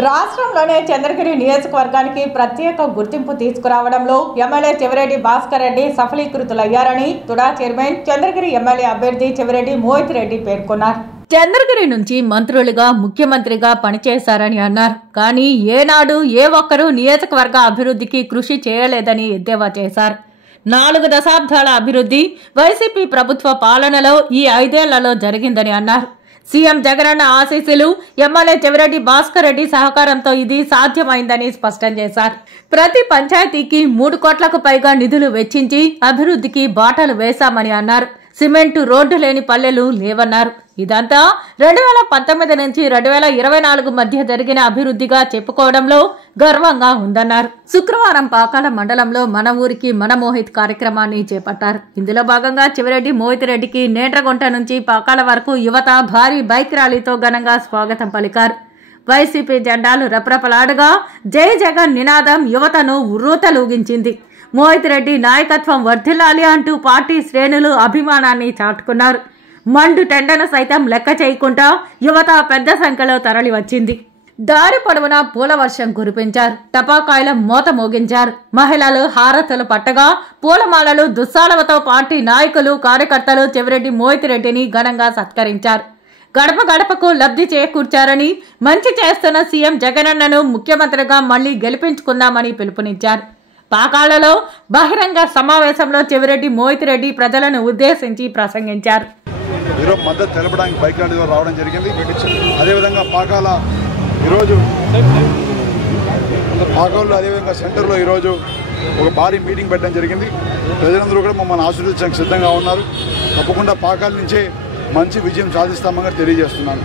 రాష్ట్రంలోనే చంద్రగిరి నియోజకవర్గానికి ప్రత్యేక గుర్తింపు తీసుకురావడంలో ఎమ్మెల్యే చెవిరెడ్డి భాస్కర్ రెడ్డి సఫలీకృతులయ్యారని తుడా చైర్మన్ చంద్రగిరి ఎమ్మెల్యే అభ్యర్థి చెవిరెడ్డి మోహిత్ రెడ్డి పేర్కొన్నారు. చంద్రగిరి నుంచి మంత్రులుగా ముఖ్యమంత్రిగా పనిచేశారని అన్నారు. కానీ ఏనాడు ఏ ఒక్కరూ నియోజకవర్గ అభివృద్ధికి కృషి చేయలేదని ఎద్దేవా చేశారు. 4 దశాబ్దాల అభివృద్ధి వైసీపీ ప్రభుత్వ పాలనలో ఈ 5 ఏళ్లలో జరిగిందని అన్నారు. సీఎం జగనన్న ఆశీస్సులు, ఎమ్మెల్యే చెవిరెడ్డి భాస్కర్ రెడ్డి సహకారంతో ఇది సాధ్యమైందని స్పష్టం చేశారు. ప్రతి పంచాయతీకి 3 కోట్లకు పైగా నిధులు వెచ్చించి అభివృద్ధికి బాటలు వేశామని అన్నారు. సిమెంటు రోడ్డు లేని పల్లెలు లేవన్నారు. ఇదంతా 2019 నుంచి 2024 మధ్య జరిగిన అభివృద్ధిగా చెప్పుకోవడంలో గర్వంగా ఉందన్నారు. శుక్రవారం పాకాల మండలంలో మన ఊరికి మన మోహిత్ కార్యక్రమాన్ని చేపట్టారు. ఇందులో భాగంగా చెవిరెడ్డి మోహిత్ రెడ్డికి నేట్రగుంట నుంచి పాకాల వరకు యువత భారీ బైక్ ర్యాలీతో ఘనంగా స్వాగతం పలికారు. వైసీపీ జెండాలు రెపరెపలాడగా జై జగన్ నినాదం యువతను ఉర్రూతలూగించింది. మోహిత్ రెడ్డి నాయకత్వం వర్ధిల్లాలి అంటూ పార్టీ శ్రేణులు అభిమానాన్ని చాటుకున్నారు. మండు టెండను సైతం లెక్క చేయకుండా యువత పెద్ద సంఖ్యలో తరలివచ్చింది. దారి పొడవునా పూల వర్షం కురిపించారు. టపాకాయల మోత మోగించారు. మహిళలు హారతులు పట్టగా పూలమాలలు దుస్సాలవతో పార్టీ నాయకులు కార్యకర్తలు చెవిరెడ్డి మోహిత్ రెడ్డిని ఘనంగా సత్కరించారు. గడప గడపకు లబ్ధి చేకూర్చారని, మంచి చేస్తున్న సీఎం జగనన్నను ముఖ్యమంత్రిగా మళ్లీ గెలిపించుకుందామని పిలుపునిచ్చారు. పాకాలలో బహిరంగ సమావేశంలో చెవిరెడ్డి మోహిత్ రెడ్డి ప్రజలను ఉద్దేశించి ప్రసంగించారు. ఈరోజు మద్దతు తెలపడానికి బైక్ ర్యాలీలో రావడం జరిగింది. అదేవిధంగా పాకాలలో అదేవిధంగా సెంటర్లో ఈరోజు ఒక భారీ మీటింగ్ పెట్టడం జరిగింది. ప్రజలందరూ కూడా మమ్మల్ని ఆశీర్వదించడానికి సిద్ధంగా ఉన్నారు. తప్పకుండా పాకాల నుంచే మంచి విజయం సాధిస్తామని తెలియజేస్తున్నాను.